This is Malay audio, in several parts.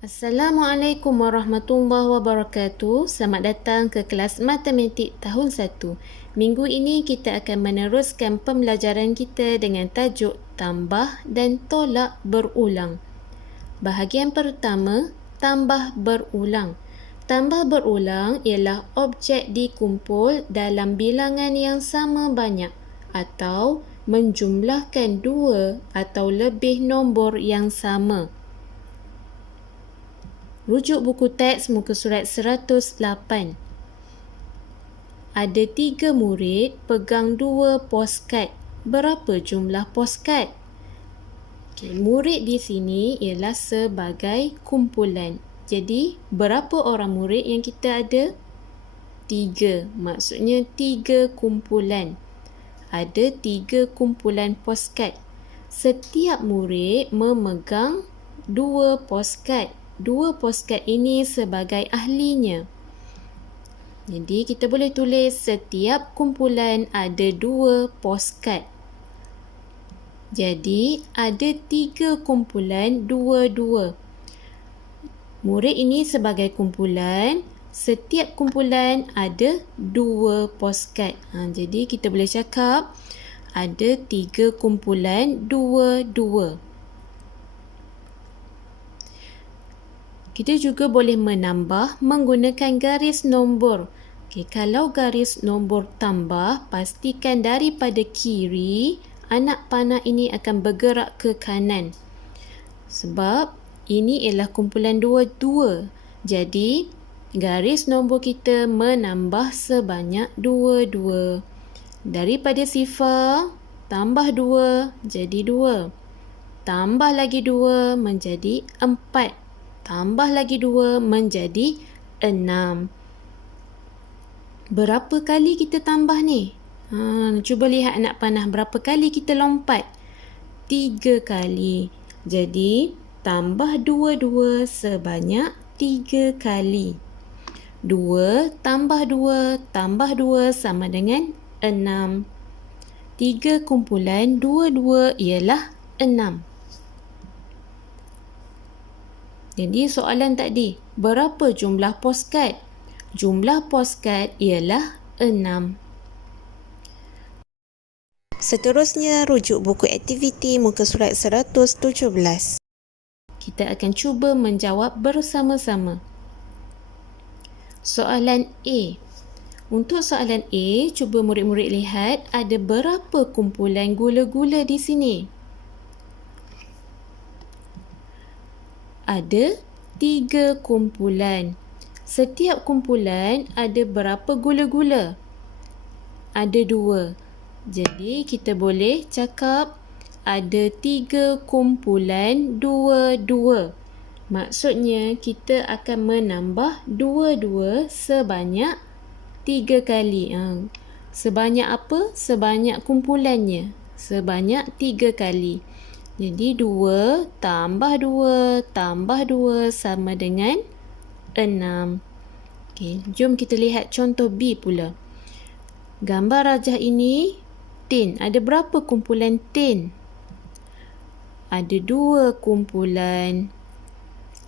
Assalamualaikum warahmatullahi wabarakatuh. Selamat datang ke kelas matematik tahun 1. Minggu ini kita akan meneruskan pembelajaran kita dengan tajuk tambah dan tolak berulang. Bahagian pertama, tambah berulang. Tambah berulang ialah objek dikumpul dalam bilangan yang sama banyak atau menjumlahkan dua atau lebih nombor yang sama. Rujuk buku teks muka surat 108. Ada 3 murid pegang 2 poskad. Berapa jumlah poskad? Murid di sini ialah sebagai kumpulan. Jadi, berapa orang murid yang kita ada? 3. Maksudnya 3 kumpulan. Ada 3 kumpulan poskad. Setiap murid memegang 2 poskad. 2 poskad ini sebagai ahlinya. Jadi kita boleh tulis setiap kumpulan ada 2 poskad. Jadi ada 3 kumpulan 2-2. Murid ini sebagai kumpulan, setiap kumpulan ada 2 poskad. Jadi kita boleh cakap ada 3 kumpulan 2-2. Kita juga boleh menambah menggunakan garis nombor. Kalau garis nombor tambah, pastikan daripada kiri, anak panah ini akan bergerak ke kanan. Sebab ini ialah kumpulan 2-2. Jadi, garis nombor kita menambah sebanyak 2-2. Daripada sifar, tambah 2 jadi 2. Tambah lagi 2 menjadi 4. Tambah lagi 2 menjadi 6. Berapa kali kita tambah ni? Cuba lihat anak panah, berapa kali kita lompat? 3 kali. Jadi, tambah 2-2 sebanyak 3 kali. 2 tambah 2 tambah 2 sama dengan 6. 3 kumpulan 2-2 ialah 6. Jadi soalan tadi, berapa jumlah poskad? Jumlah poskad ialah 6. Seterusnya, rujuk buku aktiviti muka surat 117. Kita akan cuba menjawab bersama-sama. Soalan A. Untuk soalan A, cuba murid-murid lihat ada berapa kumpulan gula-gula di sini? Ada 3 kumpulan. Setiap kumpulan ada berapa gula-gula? Ada 2. Jadi kita boleh cakap ada 3 kumpulan 2-2. Maksudnya kita akan menambah 2-2 sebanyak 3 kali. Sebanyak apa? Sebanyak kumpulannya. Sebanyak 3 kali. Jadi 2 tambah 2 tambah 2 sama dengan 6. Jom kita lihat contoh B pula. Gambar rajah ini tin. Ada berapa kumpulan tin? Ada 2 kumpulan.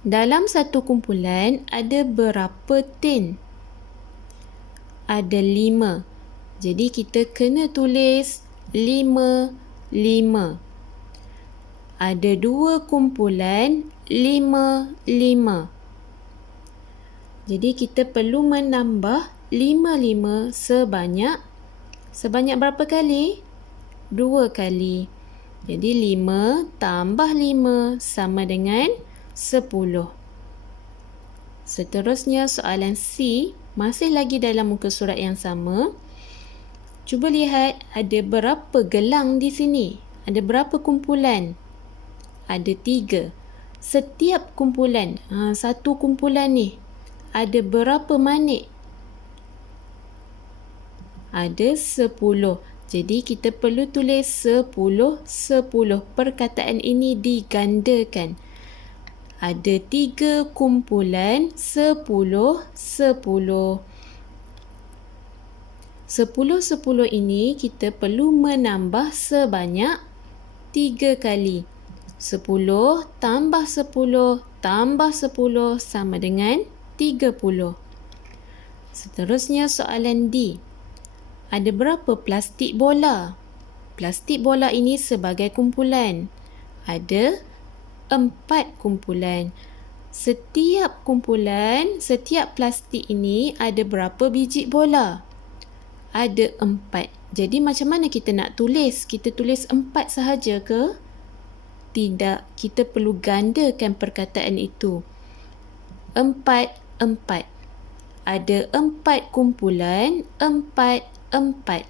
Dalam satu kumpulan ada berapa tin? Ada 5. Jadi kita kena tulis 5. Ada 2 kumpulan 5. Jadi kita perlu menambah 5 sebanyak berapa kali? 2 kali. Jadi 5 tambah 5 sama dengan 10. Seterusnya soalan C, masih lagi dalam muka surat yang sama. Cuba lihat ada berapa gelang di sini? Ada berapa kumpulan? Ada 3. Setiap kumpulan, satu kumpulan ni, ada berapa manik? Ada 10. Jadi kita perlu tulis 10. Perkataan ini digandakan. Ada 3 kumpulan 10. 10 ini kita perlu menambah sebanyak 3 kali. 10 tambah 10 tambah 10 sama dengan 30. Seterusnya soalan D. Ada berapa plastik bola? Plastik bola ini sebagai kumpulan. Ada 4 kumpulan. Setiap kumpulan, setiap plastik ini ada berapa biji bola? Ada 4. Jadi macam mana kita nak tulis? Kita tulis 4 sahaja ke? Tidak, kita perlu gandakan perkataan itu. 4, 4. Ada 4 kumpulan, 4, 4.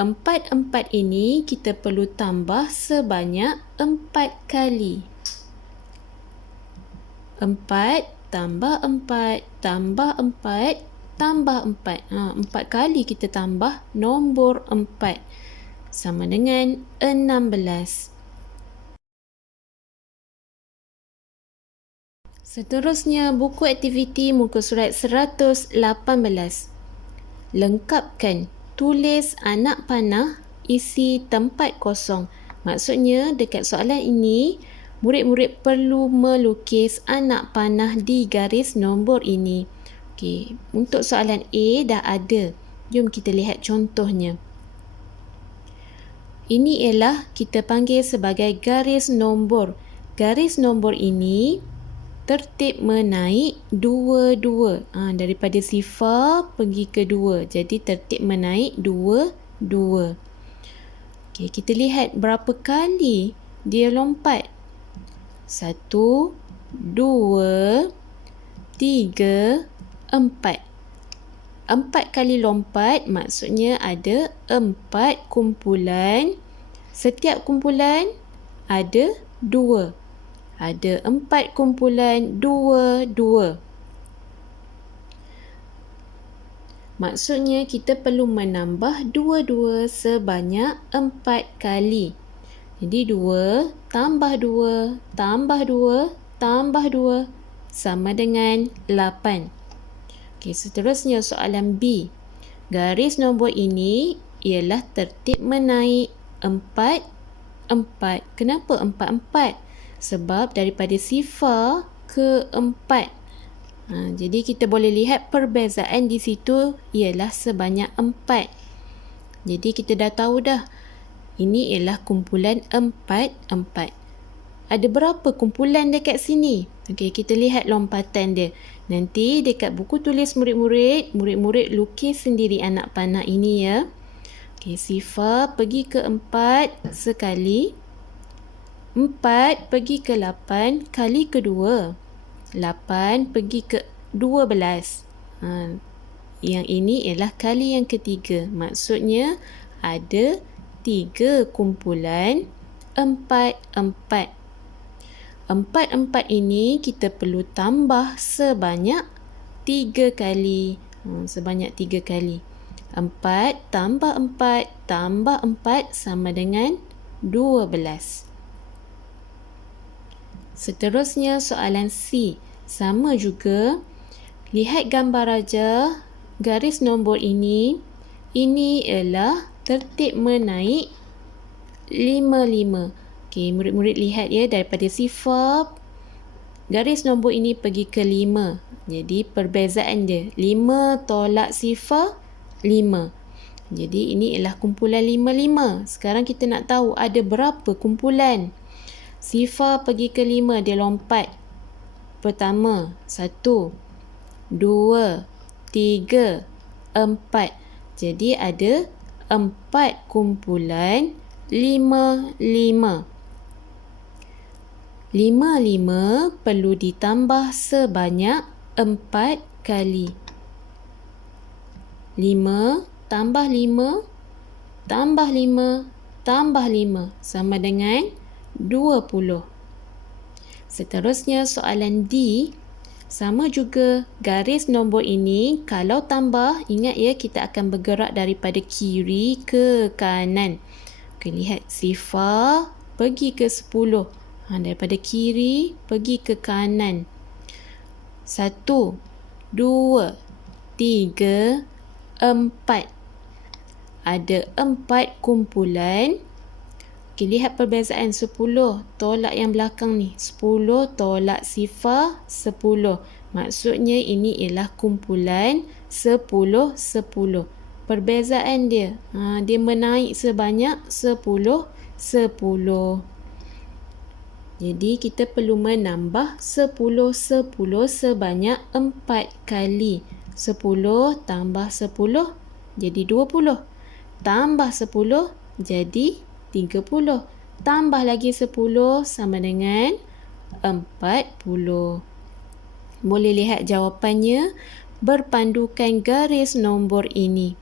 4, 4 ini kita perlu tambah sebanyak 4 kali. 4 tambah 4 tambah 4 tambah 4. 4 kali kita tambah nombor 4 sama dengan 16. Seterusnya, buku aktiviti muka surat 118. Lengkapkan, tulis anak panah, isi tempat kosong. Maksudnya, dekat soalan ini, murid-murid perlu melukis anak panah di garis nombor ini. Okey, untuk soalan A dah ada. Jom kita lihat contohnya. Ini ialah kita panggil sebagai garis nombor. Garis nombor ini tertib menaik 2-2. Daripada sifar pergi ke 2. Jadi tertib menaik 2-2. Okey, kita lihat berapa kali dia lompat. 1, 2, 3, 4. 4 kali lompat maksudnya ada 4 kumpulan. Setiap kumpulan ada 2. Ada 4 kumpulan 2-2. Maksudnya kita perlu menambah 2-2 sebanyak 4 kali. Jadi 2 tambah 2 tambah 2 tambah 2 sama dengan 8. Okey, seterusnya soalan B. Garis nombor ini ialah tertib menaik 4, 4. Kenapa 4, 4? Sebab daripada sifar ke 4. Jadi kita boleh lihat perbezaan di situ ialah sebanyak 4. Jadi kita dah tahu dah. Ini ialah kumpulan 4, 4. Ada berapa kumpulan dekat sini? Okey, kita lihat lompatan dia. Nanti dekat buku tulis murid-murid lukis sendiri anak panah ini ya. Okey, sifar pergi ke 4 sekali. 4 pergi ke 8 kali kedua. 8 pergi ke 12. Yang ini ialah kali yang ketiga. Maksudnya ada 3 kumpulan 4, 4. 4, 4 ini kita perlu tambah sebanyak 3 kali. Sebanyak 3 kali. 4 tambah 4 tambah 4 sama dengan 12. Seterusnya soalan C. Sama juga. Lihat gambar raja. Garis nombor ini. Ini ialah tertib menaik 5-5. Okey, murid-murid lihat ya, daripada sifar garis nombor ini pergi ke 5. Jadi perbezaan dia 5 tolak sifar 5. Jadi ini ialah kumpulan 5-5. Sekarang kita nak tahu ada berapa kumpulan. Sifar pergi ke 5, dia lompat. Pertama, 1, 2, 3, 4. Jadi ada 4 kumpulan 5-5. 5-5 perlu ditambah sebanyak 4 kali. 5 tambah 5 tambah 5 tambah 5 sama dengan 20. Seterusnya soalan D. Sama juga, garis nombor ini kalau tambah, ingat ya, kita akan bergerak daripada kiri ke kanan. Okey, lihat sifar pergi ke 10. Daripada kiri pergi ke kanan. 1, 2, 3, 4. Ada 4 kumpulan. Okey, lihat perbezaan 10 tolak yang belakang ni. 10 tolak sifar 10. Maksudnya ini ialah kumpulan 10. Perbezaan dia, dia menaik sebanyak 10. Jadi kita perlu menambah 10 sebanyak 4 kali. 10 tambah 10 jadi 20. Tambah 10 jadi 30. Tambah lagi 10 sama dengan 40. Boleh lihat jawapannya berpandukan garis nombor ini.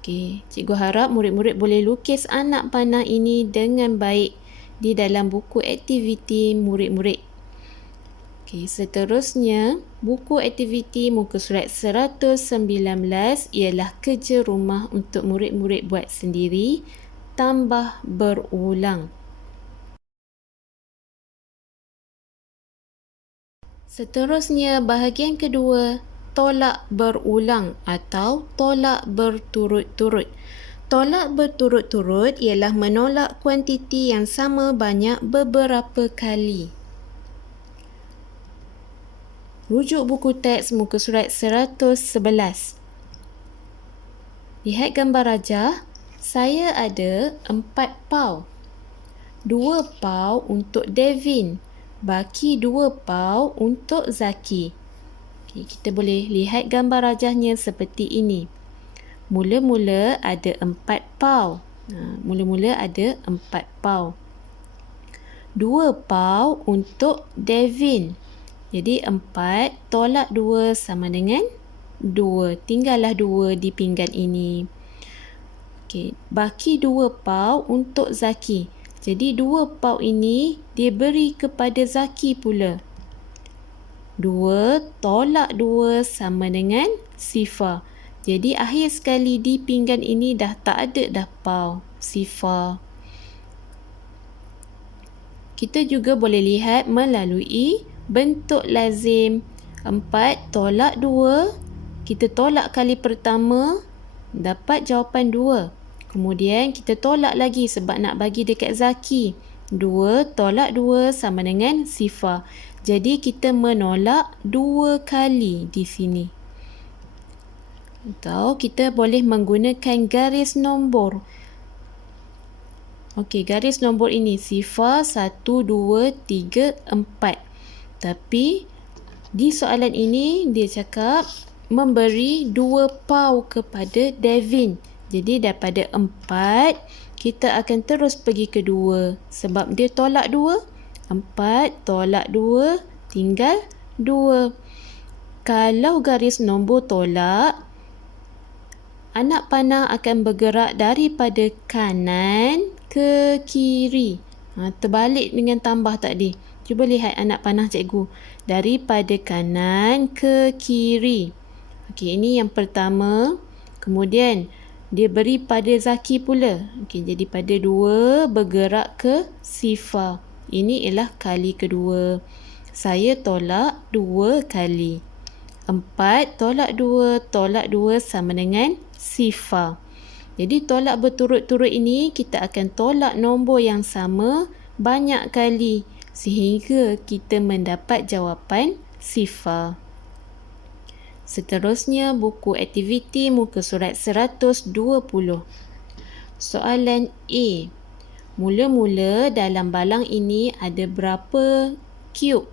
Okey, cikgu harap murid-murid boleh lukis anak panah ini dengan baik di dalam buku aktiviti murid-murid. Okey, seterusnya buku aktiviti muka surat 119 ialah kerja rumah untuk murid-murid buat sendiri tambah berulang. Seterusnya bahagian kedua, tolak berulang atau tolak berturut-turut. Tolak berturut-turut ialah menolak kuantiti yang sama banyak beberapa kali. Rujuk buku teks muka surat 111. Lihat gambar rajah. Saya ada 4 paw. 2 paw untuk Devin. Baki 2 paw untuk Zaki. Okay, kita boleh lihat gambar rajahnya seperti ini. Mula-mula ada 4 paw. Mula-mula ada 4 paw. 2 paw untuk Devin. Jadi 4 tolak 2 sama dengan 2. Tinggallah 2 di pinggan ini. Okey, baki 2 paw untuk Zaki. Jadi 2 paw ini diberi kepada Zaki pula. 2 tolak 2 sama dengan sifar. Jadi akhir sekali di pinggan ini dah tak ada dah paw, sifar. Kita juga boleh lihat melalui bentuk lazim. 4 tolak 2. Kita tolak kali pertama, dapat jawapan 2. Kemudian kita tolak lagi sebab nak bagi dekat Zaki. 2 tolak 2 sama dengan sifar. Jadi kita menolak 2 kali di sini. Atau kita boleh menggunakan garis nombor. Okey, garis nombor ini sifar 1, 2, 3, 4. Tapi di soalan ini dia cakap memberi 2 paw kepada Devin. Jadi daripada 4 kita akan terus pergi ke 2 sebab dia tolak 2. 4 tolak 2 tinggal 2. Kalau garis nombor tolak, anak panah akan bergerak daripada kanan ke kiri. Terbalik dengan tambah tadi. Cuba lihat anak panah cikgu. Daripada kanan ke kiri. Okey, ini yang pertama. Kemudian dia beri pada Zaki pula. Okey, jadi pada 2 bergerak ke sifar. Ini ialah kali kedua. Saya tolak 2 kali. 4 tolak 2 sama dengan sifar. Jadi tolak berturut-turut ini kita akan tolak nombor yang sama banyak kali sehingga kita mendapat jawapan sifar. Seterusnya buku aktiviti muka surat 120. Soalan A. Mula-mula dalam balang ini ada berapa cube?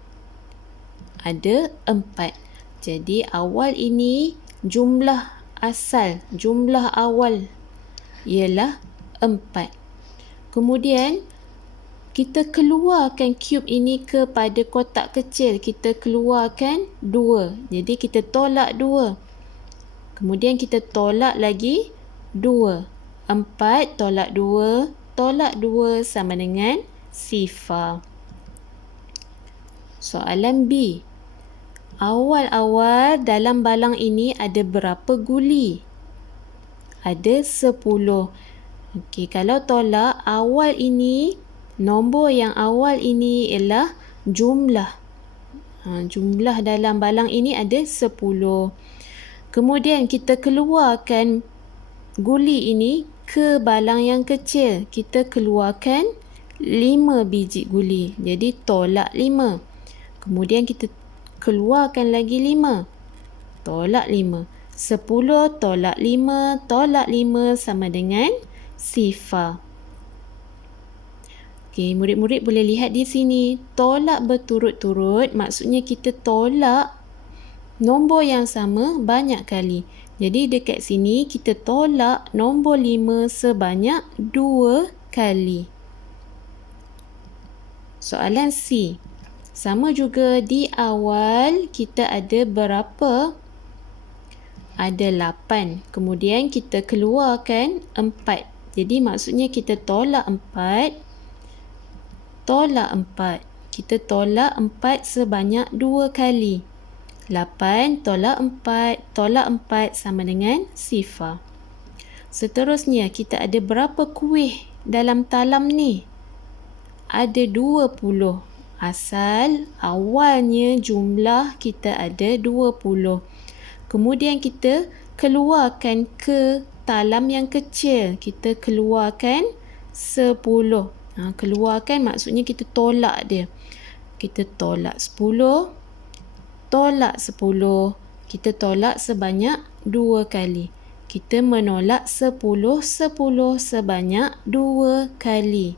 Ada 4. Jadi awal ini jumlah asal, jumlah awal ialah 4. Kemudian kita keluarkan cube ini kepada kotak kecil. Kita keluarkan 2. Jadi kita tolak 2. Kemudian kita tolak lagi 2. 4 tolak 2 sama dengan sifar. Soalan B. Awal-awal dalam balang ini ada berapa guli? Ada 10. Okey, kalau tolak awal ini, nombor yang awal ini ialah jumlah. Jumlah dalam balang ini ada 10. Kemudian kita keluarkan guli ini ke balang yang kecil. Kita keluarkan 5 biji guli. Jadi tolak 5. Kemudian kita keluarkan lagi 5. Tolak 5. 10 tolak 5, tolak 5 sama dengan 0. Okey, murid-murid boleh lihat di sini. Tolak berturut-turut maksudnya kita tolak nombor yang sama banyak kali. Jadi dekat sini kita tolak nombor 5 sebanyak 2 kali. Soalan C. Sama juga di awal kita ada berapa? Ada 8. Kemudian kita keluarkan 4. Jadi maksudnya kita tolak 4. Tolak 4. Kita tolak 4 sebanyak 2 kali. 8 tolak 4. Tolak 4 sama dengan 0. Seterusnya kita ada berapa kuih dalam talam ni? Ada 20. Asal awalnya jumlah kita ada 20. Kemudian kita keluarkan ke talam yang kecil. Kita keluarkan 10. Keluarkan maksudnya kita tolak dia. Kita tolak 10. Tolak 10. Kita tolak sebanyak 2 kali. Kita menolak 10 sebanyak 2 kali.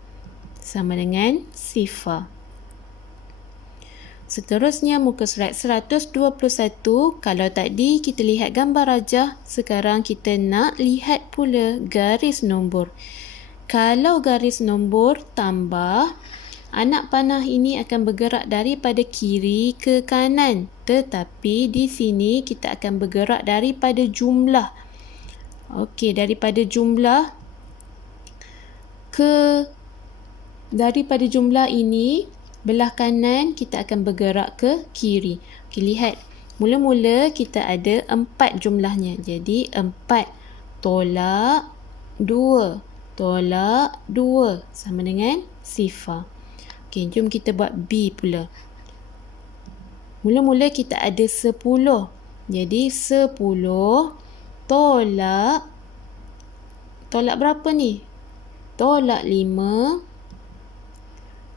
Sama dengan 0. Seterusnya muka surat 121. Kalau tadi kita lihat gambar rajah, sekarang kita nak lihat pula garis nombor. Kalau garis nombor tambah, anak panah ini akan bergerak daripada kiri ke kanan. Tetapi di sini kita akan bergerak daripada jumlah. Okey, daripada jumlah ini, belah kanan kita akan bergerak ke kiri. Okey, lihat. Mula-mula kita ada 4 jumlahnya. Jadi 4 tolak 2. Tolak 2 sama dengan 0. Okey, jom kita buat B pula. Mula-mula kita ada 10. Jadi 10 tolak berapa ni? Tolak 5.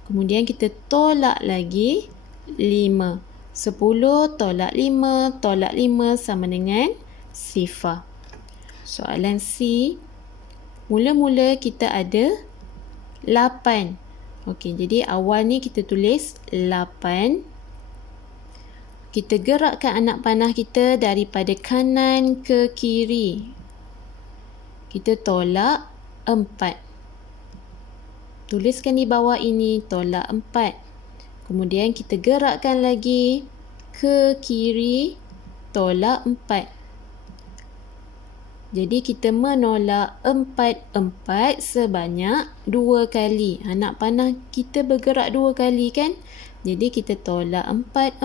Kemudian kita tolak lagi 5. 10 tolak 5, tolak 5 sama dengan 0. Soalan C. Mula-mula kita ada 8. Okey, jadi awal ni kita tulis 8. Kita gerakkan anak panah kita daripada kanan ke kiri. Kita tolak 4. Tuliskan di bawah ini tolak 4. Kemudian kita gerakkan lagi ke kiri, tolak 4. Jadi kita menolak 4 sebanyak 2 kali. Anak panah kita bergerak 2 kali kan? Jadi kita tolak 4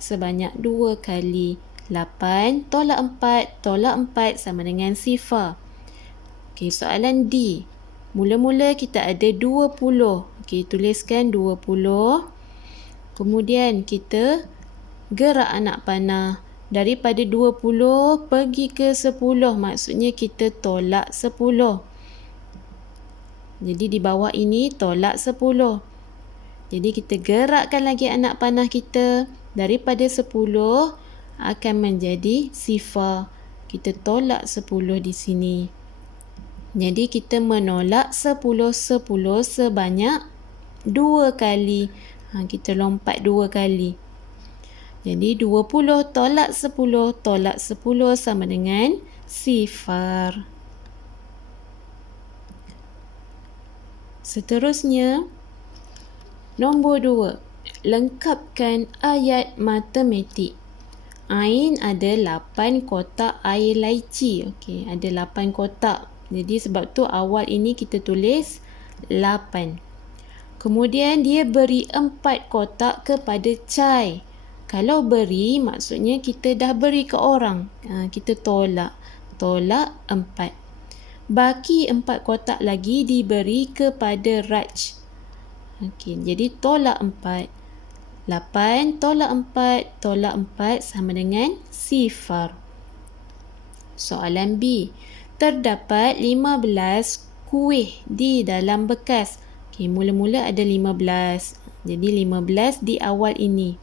sebanyak 2 kali. 8 tolak 4 sama dengan 0. Okey, soalan D. Mula-mula kita ada 20. Okey, tuliskan 20. Kemudian kita gerak anak panah daripada 20 pergi ke 10. Maksudnya kita tolak 10. Jadi di bawah ini tolak 10. Jadi kita gerakkan lagi anak panah kita daripada 10 akan menjadi 0. Kita tolak 10 di sini. Jadi kita menolak 10 sebanyak 2 kali. Kita lompat 2 kali. Jadi 20 tolak 10 sama dengan 0. Seterusnya, nombor 2. Lengkapkan ayat matematik. Ain ada 8 kotak air laici. Okey, ada 8 kotak. Jadi sebab tu awal ini kita tulis 8. Kemudian dia beri 4 kotak kepada Chai. Kalau beri maksudnya kita dah beri ke orang. Kita tolak. Tolak 4. Baki 4 kotak lagi diberi kepada Raj. Okey, jadi tolak 4. 8 tolak 4 sama dengan 0. Soalan B. Terdapat 15 kuih di dalam bekas. Okay, mula-mula ada 15. Jadi 15 di awal ini.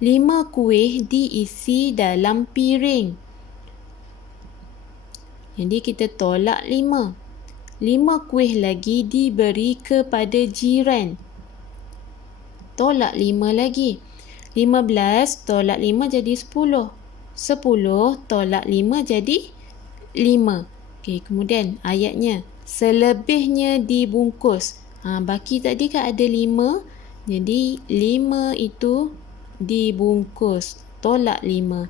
5 kuih diisi dalam piring. Jadi kita tolak 5. 5 kuih lagi diberi kepada jiran. Tolak 5 lagi. 15 tolak 5 jadi 10. 10 tolak 5 jadi 5. Okey, kemudian ayatnya. Selebihnya dibungkus. Baki tadi kan ada 5. Jadi 5 itu dibungkus. Tolak 5.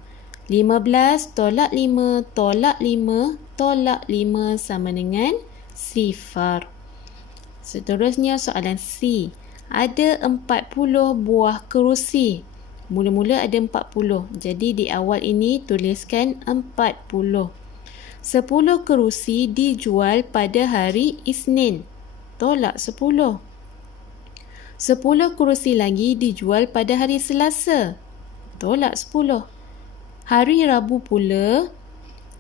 15 tolak 5 tolak 5 tolak 5 sama dengan 0. Seterusnya soalan C. Ada 40 buah kerusi. Mula-mula ada 40. Jadi di awal ini tuliskan 40. 10 kerusi dijual pada hari Isnin. Tolak 10. 10 kerusi lagi dijual pada hari Selasa. Tolak 10. Hari Rabu pula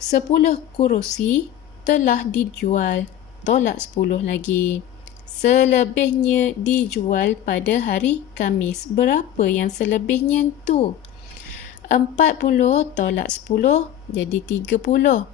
10 kerusi telah dijual. Tolak 10 lagi. Selebihnya dijual pada hari Khamis. Berapa yang selebihnya tu? 40 tolak 10 jadi 30.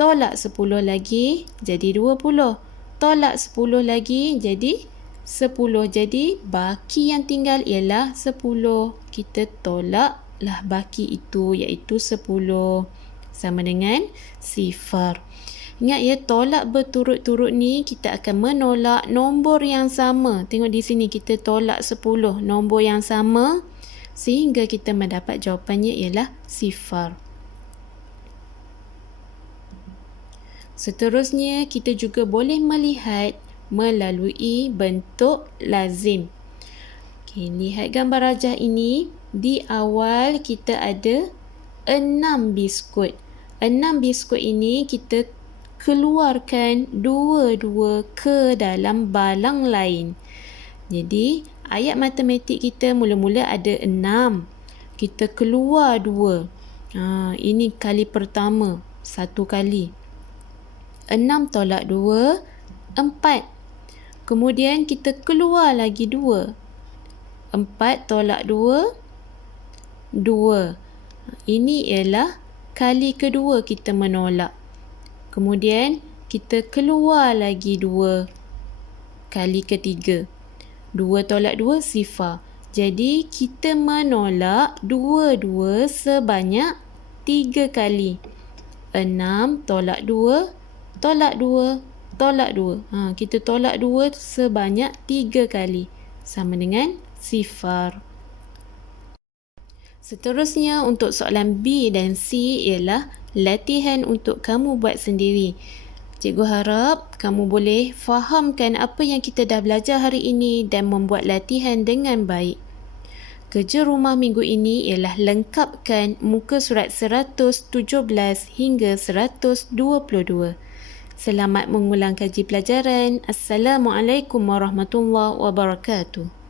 Tolak 10 lagi jadi 20. Tolak 10 lagi jadi 10. Jadi baki yang tinggal ialah 10. Kita tolaklah baki itu iaitu 10. Sama dengan 0. Ingat ya, tolak berturut-turut ni kita akan menolak nombor yang sama. Tengok di sini kita tolak 10. Nombor yang sama sehingga kita mendapat jawapannya ialah 0. Seterusnya kita juga boleh melihat melalui bentuk lazim. Okay, lihat gambar rajah ini. Di awal kita ada 6 biskut. 6 biskut ini kita keluarkan dua-dua ke dalam balang lain. Jadi ayat matematik kita mula-mula ada 6. Kita keluar 2. Ini kali pertama. 1 kali. 6 tolak 2, 4. Kemudian kita keluar lagi 2. 4 tolak 2, 2. Ini ialah kali kedua kita menolak. Kemudian kita keluar lagi 2 kali ketiga. 2 tolak 2, 0. Jadi kita menolak 2 sebanyak 3 kali. 6 tolak 2, tolak 2, tolak 2. Kita tolak 2 sebanyak 3 kali. Sama dengan 0. Seterusnya untuk soalan B dan C ialah latihan untuk kamu buat sendiri. Cikgu harap kamu boleh fahamkan apa yang kita dah belajar hari ini dan membuat latihan dengan baik. Kerja rumah minggu ini ialah lengkapkan muka surat 117 hingga 122. Selamat mengulang kaji pelajaran. Assalamualaikum warahmatullahi wabarakatuh.